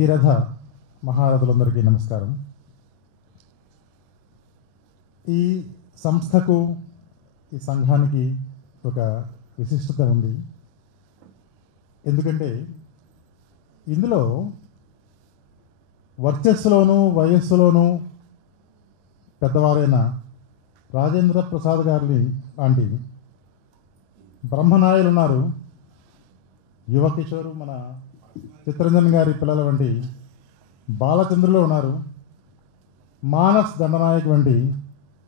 భగీరథ మహారథులందరికీ నమస్కారం. ఈ సంస్థకు ఈ సంఘానికి ఒక విశిష్టత ఉంది. ఎందుకంటే ఇందులో వర్చస్సులోనూ వయస్సులోనూ పెద్దవారైన రాజేంద్ర ప్రసాద్ గారిని లాంటి బ్రహ్మనాయులు ఉన్నారు. యువ కిషోరు మన చిత్తరంజన్ గారి పిల్లల వంటి బాలచంద్రులు ఉన్నారు. మానస్ దండనాయక్ వంటి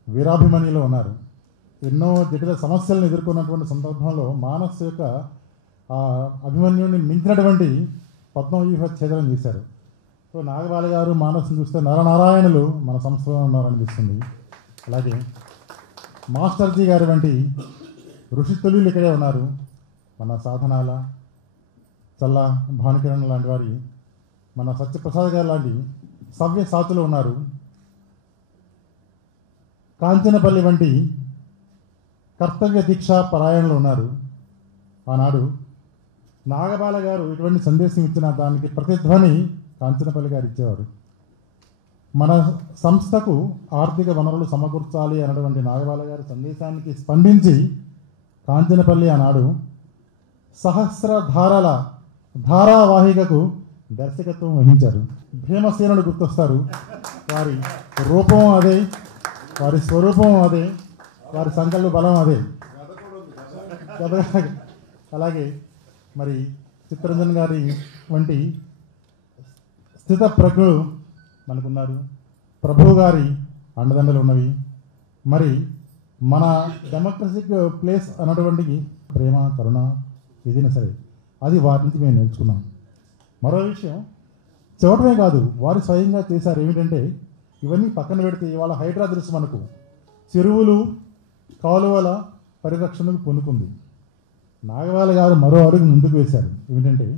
వీరాభిమన్యులు ఉన్నారు. ఎన్నో జటిల సమస్యలను ఎదుర్కొన్నటువంటి సందర్భంలో మానస్ యొక్క అభిమన్యుడిని మించినటువంటి పద్మవ్యూహ ఛేదనం చేశారు. సో నాగబాల గారు మానస్ని చూస్తే నరనారాయణులు మన సంస్థలో ఉన్నారనిపిస్తుంది. అలాగే మాస్టర్జీ గారి వంటి ఋషితుల్యులు ఇక్కడే ఉన్నారు. మన సాధనాల చల్ల భానుకిరణ్ లాంటి వారి, మన సత్యప్రసాద్ గారు లాంటి సవ్య సాతులు ఉన్నారు. కాంచనపల్లి వంటి కర్తవ్య దీక్షా పరాయణులు ఉన్నారు. ఆనాడు నాగబాల గారు ఇటువంటి సందేశం ఇచ్చిన దానికి ప్రతిధ్వని కాంచనపల్లి గారు ఇచ్చేవారు. మన సంస్థకు ఆర్థిక వనరులు సమకూర్చాలి అన్నటువంటి నాగబాల గారి సందేశానికి స్పందించి కాంచనపల్లి ఆనాడు సహస్రధారల ధారావాహికకు దర్శకత్వం వహించారు. భీమసేనుడు గుర్తొస్తారు. వారి రూపం అదే, వారి స్వరూపం అదే, వారి సంకల్ప బలం అదే. అలాగే మరి చిత్తరంజన్ గారి వంటి స్థిత ప్రజ్ఞులు మనకున్నారు. ప్రభువు గారి అండదండలు ఉన్నవి. మరి మన డెమోక్రసిక్ ప్లేస్ అన్నటువంటి ప్రేమ, కరుణ ఏదైనా సరే అది వారి నుంచి మేము నేర్చుకున్నాం. మరో విషయం చెప్పడమే కాదు, వారు స్వయంగా చేశారు. ఏమిటంటే ఇవన్నీ పక్కన పెడితే ఇవాళ హైడ్రా తెలుసు మనకు. చెరువులు కాలువల పరిరక్షణకు పొందుకుంది. నాగబాల గారు మరో అడుగు ముందుకు వేశారు. ఏమిటంటే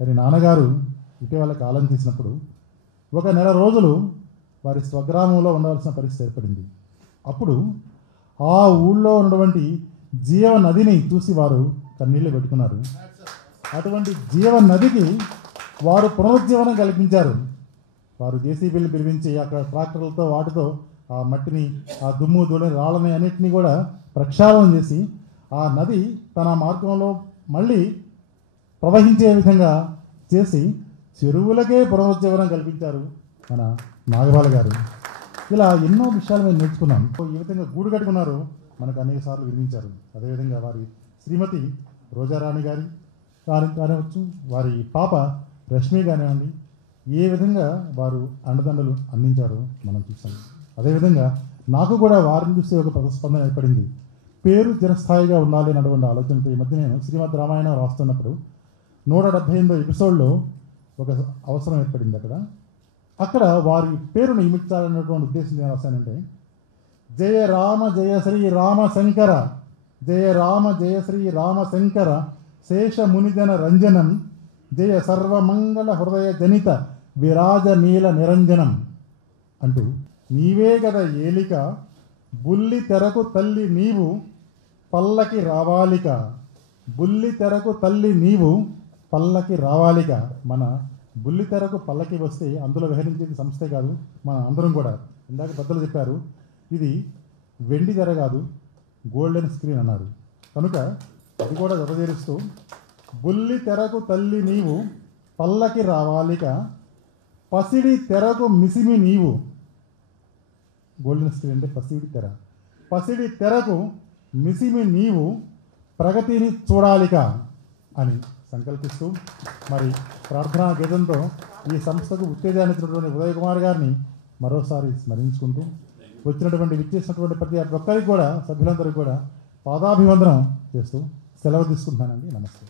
మరి నాన్నగారు ఇటీవల కాలం చేసినప్పుడు ఒక నెల రోజులు వారి స్వగ్రామంలో ఉండవలసిన పరిస్థితి ఏర్పడింది. అప్పుడు ఆ ఊళ్ళో ఉన్నటువంటి జీవ నదిని చూసి వారు కన్నీళ్ళు పెట్టుకున్నారు. అటువంటి జీవ నదికి వారు పునరుజ్జీవనం కల్పించారు. వారు జేసీబీలు పిలిపించి అక్కడ ట్రాక్టర్లతో వాటితో ఆ మట్టిని, ఆ దుమ్ము ధూళిని, రాళ్ళని అన్నింటినీ కూడా ప్రక్షాళన చేసి ఆ నది తన మార్గంలో మళ్ళీ ప్రవహించే విధంగా చేసి చెరువులకే పునరుజ్జీవనం కల్పించారు మన నాగబాల గారు. ఇలా ఎన్నో విషయాలు మేము నేర్చుకున్నాం. ఈ విధంగా గూడు కట్టుకున్నారు, మనకు అనేక సార్లు వినిపించారు. అదేవిధంగా వారి శ్రీమతి రోజారాణి గారి కానివచ్చు, వారి పాప రష్మి కానివ్వండి, ఏ విధంగా వారు అండదండలు అందించారో మనం చూసాం. అదేవిధంగా నాకు కూడా వారిని చూస్తే ఒక ప్రతిస్పందన ఏర్పడింది. పేరు చిరస్థాయిగా ఉండాలి అన్నటువంటి ఆలోచనతో ఈ మధ్య నేను శ్రీమద్ రామాయణం రాస్తున్నప్పుడు 178వ ఎపిసోడ్లో ఒక అవసరం ఏర్పడింది. అక్కడ వారి పేరును ఇమిడ్చాలన్నటువంటి ఉద్దేశం నేను రాశానంటే, జయ రామ జయ శ్రీ రామ శంకర, జయ రామ జయ శ్రీ రామ శంకర, శేష మునిజన రంజనం, జయ సర్వమంగళ హృదయ జనిత విరాజ నీల నిరంజనం అంటూ, నీవే గద ఏలిక, బుల్లి తెరకు తల్లి నీవు, పల్లకి రావాలిక, బుల్లి తెరకు తల్లి నీవు, పల్లకి రావాలిక. మన బుల్లి తెరకు పల్లకి వస్తే అందులో విహరించేది సంస్థే కాదు, మన అందరం కూడా. ఇందాక పెద్దలు చెప్పారు, ఇది వెండి తెర కాదు, గోల్డెన్ స్క్రీన్ అన్నారు. కనుక అది కూడా జతచేరుస్తూ, బుల్లి తెరకు తల్లి నీవు, పల్లకి రావాలిక, పసిడి తెరకు మిసిమి నీవు. గోల్డెన్ స్క్రీన్ అంటే పసిడి తెర. పసిడి తెరకు మిసిమి నీవు, ప్రగతిని చూడాలిక అని సంకల్పిస్తూ మరి ప్రార్థనా గీతంతో ఈ సంస్థకు ఉత్తేజాన్ని ఇచ్చినటువంటి ఉదయ్ కుమార్ గారిని మరోసారి స్మరించుకుంటూ, విచ్చేసినటువంటి ప్రతి ఒక్కరికి కూడా, సభ్యులందరికీ కూడా పాదాభివందనం చేస్తూ సెలవు తీసుకుంటున్నానండి. నమస్తే.